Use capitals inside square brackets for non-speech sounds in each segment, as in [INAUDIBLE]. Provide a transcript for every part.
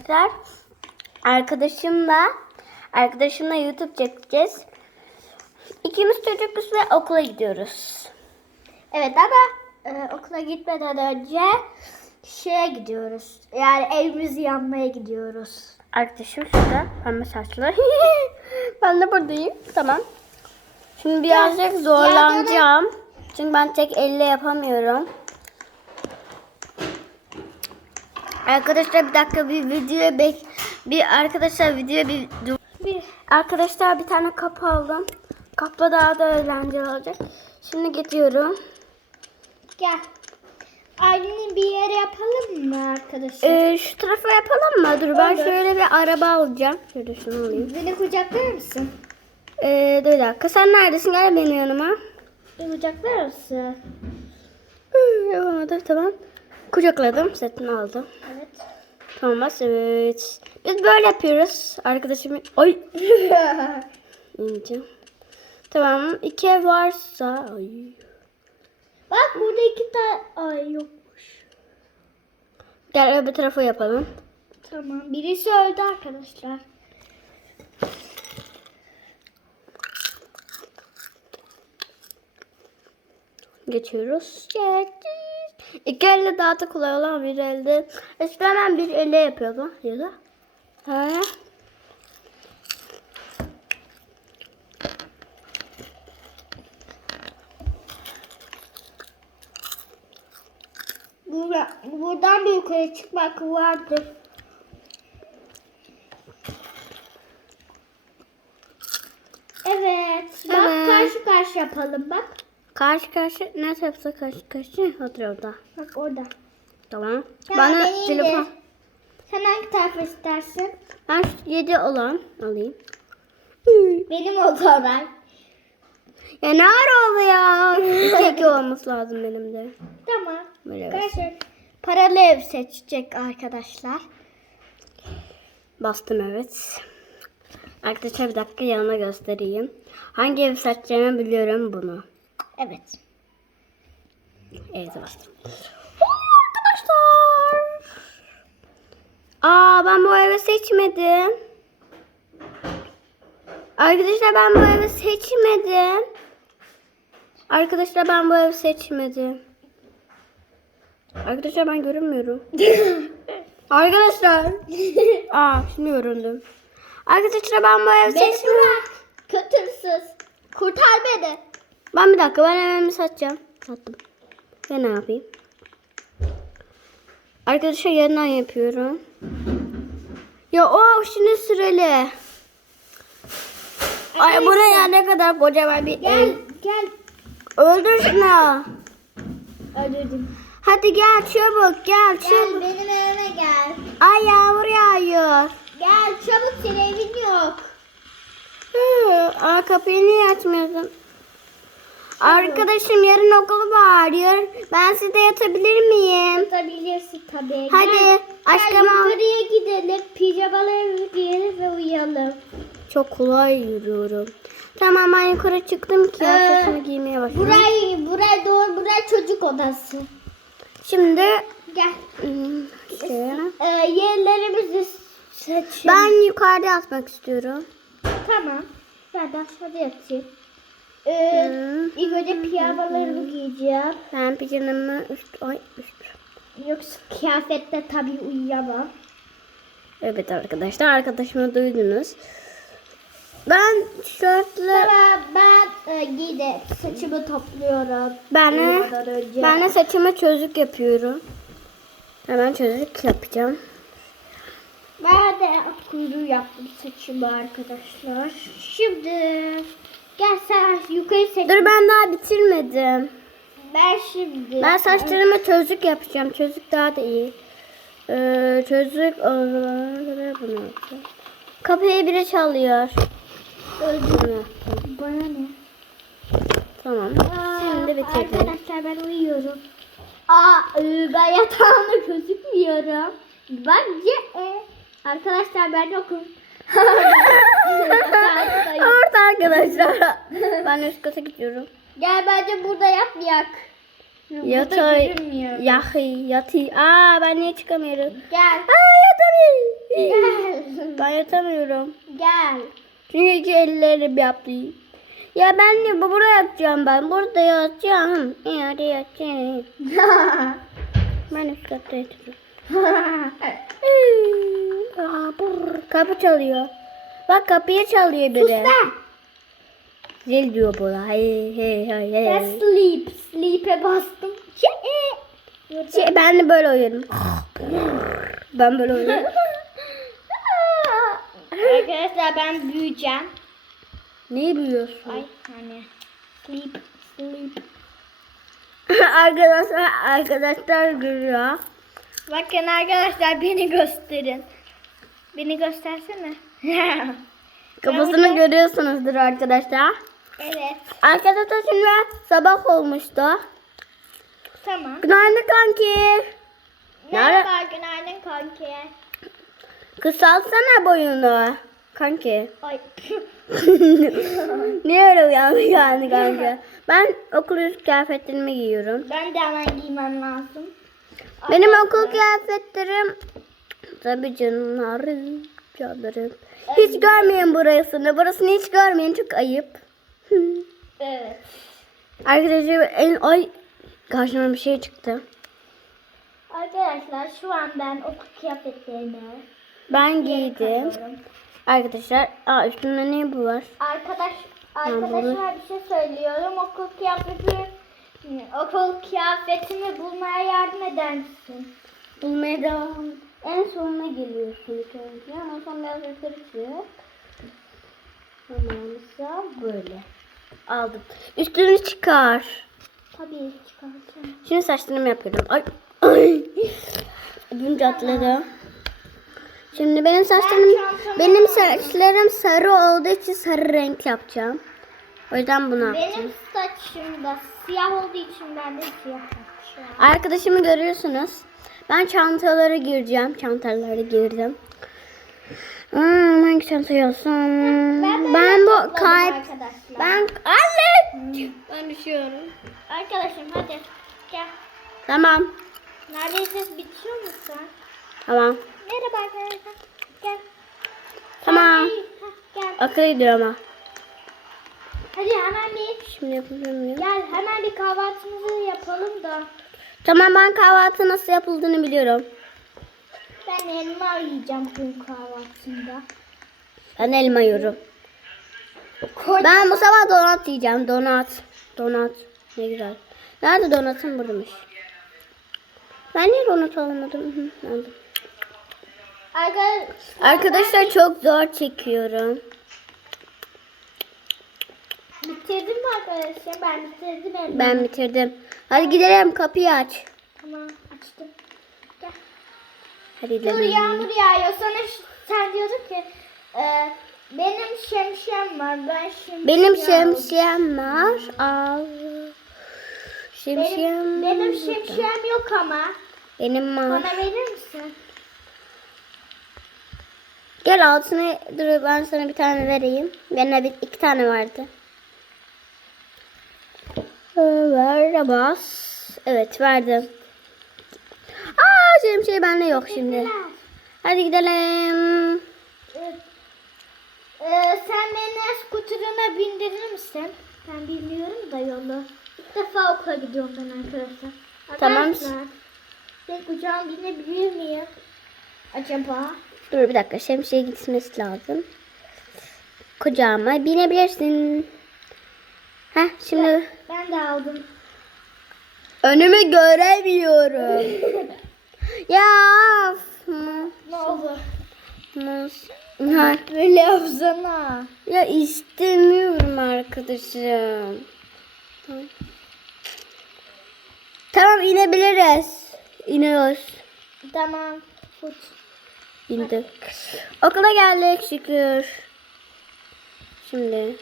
Arkadaşlar arkadaşımla arkadaşımla YouTube çekeceğiz. İkimiz çocukuz ve okula gidiyoruz. Evet ama e, okula gitmeden önce şeye gidiyoruz. Yani evimizi yanmaya gidiyoruz. Arkadaşım şurada pembe saçlı. [LAUGHS] ben de buradayım. Tamam. Şimdi birazcık zorlanacağım. Çünkü ben tek elle yapamıyorum. Arkadaşlar bir dakika bir video bek bir arkadaşlar video bir Bir, Arkadaşlar bir tane kap aldım. Kapla daha da eğlenceli olacak. Şimdi gidiyorum. gel. Ailenin bir yere yapalım mı arkadaşlar? Ee, şu tarafa yapalım mı? Dur ben Olur. şöyle bir araba alacağım. Şöyle şunu alayım. Beni kucaklar mısın? Ee, dur bir dakika. Sen neredesin? Gel benim yanıma. Beni kucaklar mısın? Yapamadım tamam. Kucakladım. Setini aldım. Evet. Tamam evet. Biz böyle yapıyoruz. Arkadaşım... Ay. [LAUGHS] İnce. Tamam. iki ev varsa... Ay. Bak burada iki tane... Ay yokmuş. Gel öbür tarafa yapalım. Tamam. Birisi öldü arkadaşlar. Geçiyoruz. Geçtik. İki elle daha da kolay olan bir elde. Eskiden ben bir elle yapıyordum. Ya da. Ha. Burada, buradan bir yukarı çıkmak vardır. Evet. Bak Evet. karşı karşı yapalım bak. Karşı karşı ne yapsa karşı karşı oturuyor da. Bak orada. Tamam. Ya Bana beni telefon. Sen hangi tarafa istersin? Ben şu 7 olan alayım. Benim o kadar. Ya ne ara oldu ya? Çeki [LAUGHS] olması lazım benim de. Tamam. Böyle Karşı. Paralı ev seçecek arkadaşlar. Bastım evet. Arkadaşlar bir dakika yanına göstereyim. Hangi evi seçeceğimi biliyorum bunu. Evet. Evet bastım. Arkadaşlar. Aa ben bu evi seçmedim. Arkadaşlar ben bu evi seçmedim. Arkadaşlar ben bu evi seçmedim. Arkadaşlar ben görünmüyorum. [LAUGHS] Arkadaşlar. [LAUGHS] Aa şimdi göründüm. Arkadaşlar ben bu evi seçmedim. bırak. Kötürsüz. Kurtar beni. Ben bir dakika ben evimi satacağım. Sattım. Ben ne yapayım? Arkadaşlar yeniden yapıyorum. Ya o şimdi süreli. Ay bu ne ya ne kadar kocaman bir Gel ev. gel. Öldür şunu. Öldürdüm. Hadi gel çabuk gel Gel çabuk. benim evime gel. Ay yağmur yağıyor. Gel çabuk senin evin yok. Hı, Aa, kapıyı niye açmıyorsun? Arkadaşım yarın okul var. Yarın ben sizde yatabilir miyim? Tutabilirsin tabii. Hadi, Gel, aşkım Gel yukarıya gidelim. Pijamalarımızı giyelim ve uyuyalım. Çok kolay yürüyorum. Tamam ben yukarı çıktım ki Ee, giymeye başladım. Burayı, buraya doğru, buraya çocuk odası. Şimdi Gel. şöyle. Ee, yerlerimizi seçelim. ben yukarıda yatmak istiyorum. Tamam. Ben de aşağıda yatayım. Ee, Hmm. ilk önce pijamalarımı giyeceğim. Ben pijamamı üst, ay üst. Yoksa kıyafette tabii uyuyamam. Evet arkadaşlar arkadaşımı duydunuz. Ben şortla Sonra ben e, giydim. Saçımı topluyorum. ben de, ben de saçıma çözük yapıyorum. Hemen çözük yapacağım. Ben de kuyruğu yaptım saçımı arkadaşlar. Şimdi gel sen yukarı seç. Dur ben daha bitirmedim. Ben şimdi. Ben saçlarıma çözük yapacağım. Çözük daha da iyi. Ee, çözük o zaman kadar bunu yapacağım. Kapıyı biri çalıyor. Öldüm. Bana ne? Tamam. Aa, Şimdi bitirdim. Arkadaşlar ben uyuyorum. Aa e, ben yatağımda gözükmüyorum. Bence e, arkadaşlar ben yokum. Orada arkadaşlar. ben üst kata gidiyorum. Gel bence burada yapmayak. Yatay. görünmüyor. Yahi. Yatı. Aa ben niye çıkamıyorum? Gel. Aa yatamıyorum. Gel. Ben yatamıyorum. Gel. Çünkü iki ellerim yaptı. Ya ben de bu- buraya yatacağım ben. Burada yatacağım. Yerde yatacağım. [LAUGHS] Ben üst katta yatacağım. Kapı çalıyor. Bak kapıyı çalıyor biri. Sen. Zil diyor bana. Hey hey hey Ben hey. sleep. Sleep'e bastım. Şey. Ben de böyle uyuyorum. [LAUGHS] ben böyle uyuyorum. [LAUGHS] Arkadaşlar ben büyüyeceğim. Neyi büyüyorsun? Ay hani. Sleep. Sleep. [LAUGHS] arkadaşlar arkadaşlar görüyor. Bakın arkadaşlar beni gösterin. Beni göstersene. [LAUGHS] Kafasını görüyorsunuzdur arkadaşlar. evet. Arkadaşlar şimdi sabah olmuştu. Tamam. Günaydın kanki. Merhaba günaydın kanki. Kısaltsana boyunu. Kanki. Ay. [LAUGHS] Niye öyle uyandı yani kanka? [LAUGHS] Ben okul üst kıyafetlerimi giyiyorum. ben de hemen giymem lazım. Benim okul kıyafetlerim tabii canlarım, canlarım. Hiç görmeyin burasını. Burasını hiç görmeyin. Çok ayıp. [LAUGHS] Evet. Arkadaşlar en ay karşıma bir şey çıktı. Arkadaşlar şu an ben okul kıyafetlerimi Ben giydim. Arkadaşlar, aa üstümde ne bu var? Arkadaş arkadaşlar bir şey söylüyorum. Okul kıyafeti okul kıyafetimi bulmaya yardım eder misin? Bulmaya devam. En sonuna geliyorsun ilk önce. Ama sonra biraz yukarı çık. Tamamsa böyle. Aldım. Üstünü çıkar. Tabii çıkartacağım. Şimdi saçlarımı yapıyorum. Ay. Ay. Ödüm çatladı. Şimdi benim saçlarım çantamı benim saçlarım sarı olduğu için sarı renk yapacağım. O yüzden bunu yapacağım. Benim saçım da siyah olduğu için ben de siyah yapacağım. Arkadaşımı görüyorsunuz. Ben çantalara gireceğim. Çantalara girdim. Hmm, hangi çantayı alsam? Ben, Ben, bu kalp... Ben... Anne! Ben düşüyorum. Arkadaşım hadi gel. Tamam. Neredeyse bitiyor musun? Tamam. Merhaba arkadaşlar. Gel. Tamam. Heh, Gel. Akıl ediyor ama. Hadi hemen bir Şimdi yapabilir miyim? gel hemen bir kahvaltımızı yapalım da. Tamam ben kahvaltı nasıl yapıldığını biliyorum. Ben elma yiyeceğim bugün kahvaltımda. Ben elma yiyorum. Koy. Ben bu sabah donat yiyeceğim. Donat. Donat. Ne güzel. Nerede donatım buradaymış. Ben niye donat alamadım? Aldım. Arkadaşlar çok zor çekiyorum. Bitirdin mi arkadaşlar? Ben bitirdim elma. Ben bitirdim. Hadi gidelim kapıyı aç. Tamam açtım. Gel. Hadi Dur gidelim. yağmur yağıyor. Sana sen diyordun ki e, benim şemsiyem var. Ben şemsiye Benim şemsiyem var. Al. Şemsiyem. Benim, benim şemsiyem yok ama. Benim var. Bana verir misin? Gel altına dur ben sana bir tane vereyim. Bende bir iki tane vardı. Ee, Ver bas. Evet verdim. Aa şemsiye bende yok şimdi. Hadi gidelim. Ee, e, sen beni skuterına bindirir misin? Ben bilmiyorum da yolu. İlk defa okula gidiyorum ben arkadaşlar. Tamam. Ben kucağıma binebilir miyim? Acaba? Dur bir dakika şemsiye gitmesi lazım. Kucağıma binebilirsin. Heh şimdi Ben de aldım. önümü göremiyorum. [LAUGHS] ya. Ne oldu? Mus. Ha. Böyle yapsana. Ya istemiyorum arkadaşım. Tamam. Tamam inebiliriz. İniyoruz. Tamam. Tut. İndik. Okula geldik şükür. Şimdi.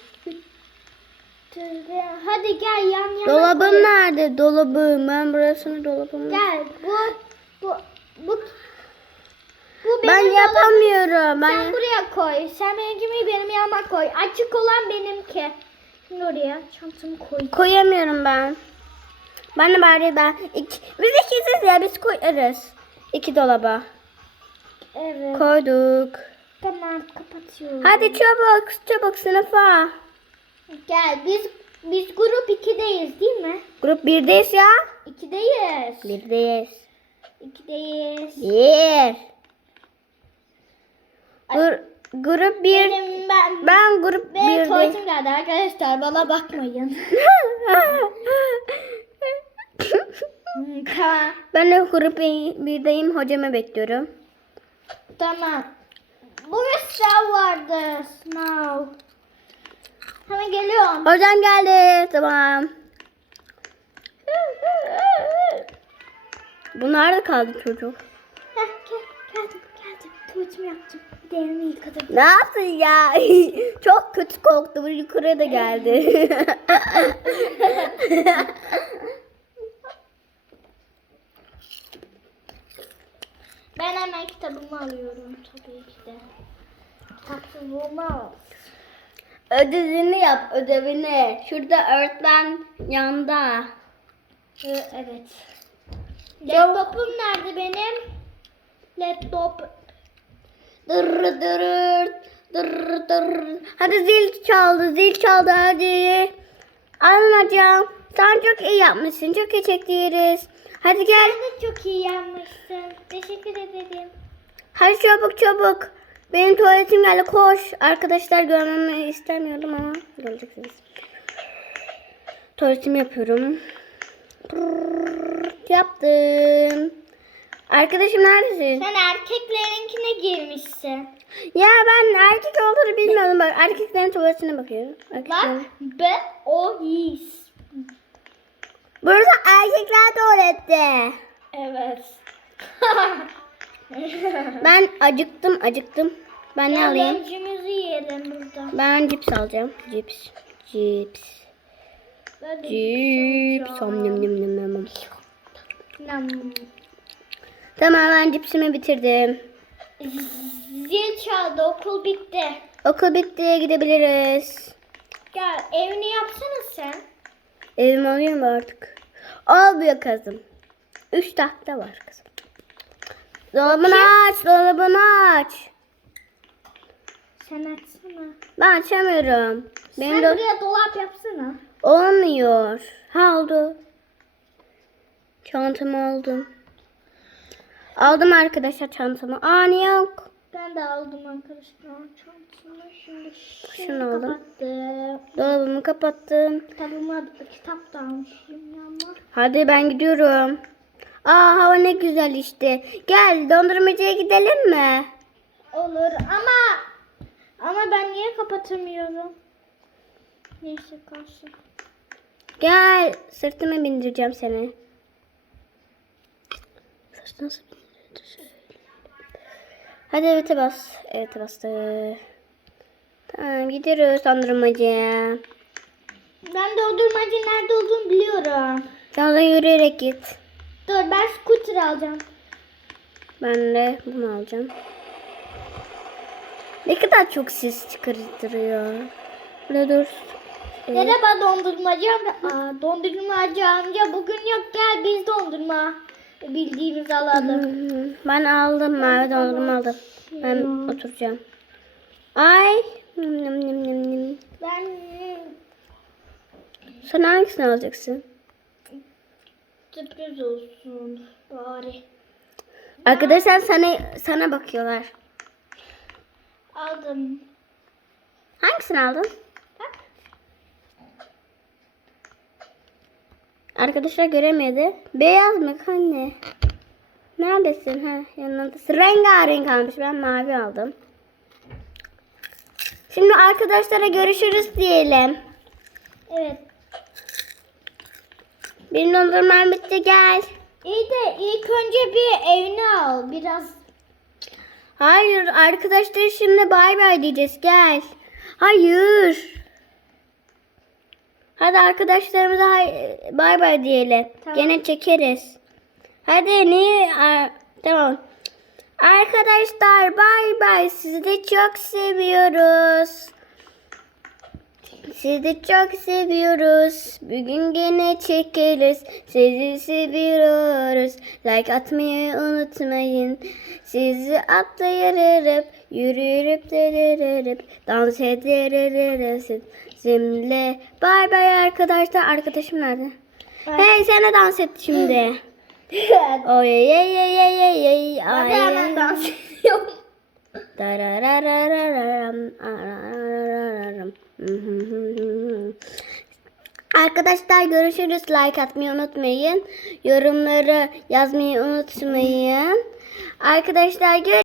Hadi gel yan yana. Dolabım koy. nerede? Dolabım. Ben burasını dolabım. Gel. Bu bu bu bu Ben benim dolabım. yapamıyorum. Ben Sen buraya koy. Sen benimkini benim yanıma koy. Açık olan benimki. Şimdi oraya çantamı koy. koyamıyorum ben. Ben de bari ben. İki, biz ikisiz ya biz koyarız. İki dolaba. Evet. Koyduk. Tamam kapatıyorum. Hadi çabuk çabuk sınıfa. Gel biz biz grup 2'deyiz değil mi? Grup birdeyiz ya. 2'deyiz. Birdeyiz. 2'deyiz. Bir. Gur, grup bir. Benim ben Ben grup Benim birdeyim. tuvaletim geldi arkadaşlar bana bakmayın. [LAUGHS] Ben de grup bir- birdeyim. Hocamı bekliyorum. Tamam. Bugün sınav vardı. Sınav. Hemen geliyorum. Hocam geldi. Tamam. Bu nerede kaldı çocuk? Heh, gel, geldim geldim. Tuvaletimi yaptım. Bir de elimi yıkadım. Ne yaptın ya? [LAUGHS] Çok kötü koktu. Bu yukarıya da geldi. [LAUGHS] Ben hemen kitabımı alıyorum tabii ki de. Kitapsız olmaz. Ödevini yap ödevini. Şurada öğretmen yanda. Ee, evet. Laptopum nerede benim? Laptop. Dır dır dır dır. Hadi zil çaldı zil çaldı hadi. Hocam. Sen çok iyi yapmışsın. Çok teşekkür ederiz. Hadi gel. Sen de çok iyi yapmışsın. Teşekkür ederim. Hadi çabuk çabuk. Benim tuvaletim geldi koş. Arkadaşlar görmemi istemiyordum ama göreceksiniz. Tuvaletimi yapıyorum. Pırrrt, Yaptım. Arkadaşım neredesin? Sen erkeklerinkine girmişsin. Ya ben erkek olduğunu bilmiyordum. Bak erkeklerin tuvaletine bakıyorum. Bak Erkeklerin. B O İS. Burası erkekler tuvalette. Evet. [LAUGHS] [LAUGHS] Ben acıktım acıktım. Ben ne alayım? Öncümüzü yiyelim burada. Ben cips alacağım. Cips. Cips. Ben Cips. Om, yum, yum, yum. Nam. Tamam ben cipsimi bitirdim. Zil çaldı okul bitti. Okul bitti gidebiliriz. Gel evini yapsana sen. Evim oluyor mu artık? Olmuyor kızım. Üç tahta var kızım. Dolabını aç, dolabını aç. Sen açsana. Ben açamıyorum. Benim sen de buraya dolap yapsana. olmuyor. Ha oldu. Çantamı aldım. Aldım arkadaşlar çantamı. Aa niye yok? Ben de aldım arkadaşlar çantamı. Şimdi şunu aldım. kapattım. Dolabımı kapattım. Kitabıma kitap da almışım ya ama. Hadi ben gidiyorum. Aa hava ne güzel işte. Gel dondurmacıya gidelim mi? Olur ama ama ben niye kapatamıyorum? Neyse kalsın. Gel sırtıma bindireceğim seni. Sırtına nasıl bindirilir? Hadi evet bas. Evet bastı. Tamam gidiyoruz dondurmacıya. Ben dondurmacı nerede olduğunu biliyorum. De yürüyerek git. Dur ben scooter alacağım. Ben de bunu alacağım. Ne kadar çok ses çıkartıyor. Burada dur. Evet. Merhaba dondurmacı amca. Aa, dondurmacı amca bugün yok gel biz dondurma bildiğimiz alalım. Ben aldım mavi dondurma aldım. Ben oturacağım. Ay. Ben Sen hangisini alacaksın? Sürpriz olsun bari. Arkadaşlar sana sana bakıyorlar. Aldım. Hangisini aldın? Bak. Arkadaşlar göremedi. Beyaz mı anne? Neredesin? Ha, yanındasın. Rengarenk almış. Ben mavi aldım. Şimdi arkadaşlara görüşürüz diyelim. Evet. Benim dondurmam bitti gel. İyi de ilk önce bir evini al. Biraz Hayır arkadaşlar şimdi bay bay diyeceğiz gel. Hayır. Hadi arkadaşlarımıza hay- bay bay diyelim. Tamam. Gene çekeriz. Hadi niye? Aa, tamam. Arkadaşlar bay bay. Sizi de çok seviyoruz. Sizi çok seviyoruz. Bugün gene çekeriz. Sizi seviyoruz. Like atmayı unutmayın. Sizi atlayırıp, yürüyüp delirip, dans ederiz. Sizinle. Bay bay arkadaşlar. Arkadaşım nerede? Hey sen de dans et şimdi. [LAUGHS] Oy ey ey ey ey ey. Ben de hemen dans ediyorum. Arkadaşlar görüşürüz. Like atmayı unutmayın. Yorumları yazmayı unutmayın. Arkadaşlar gör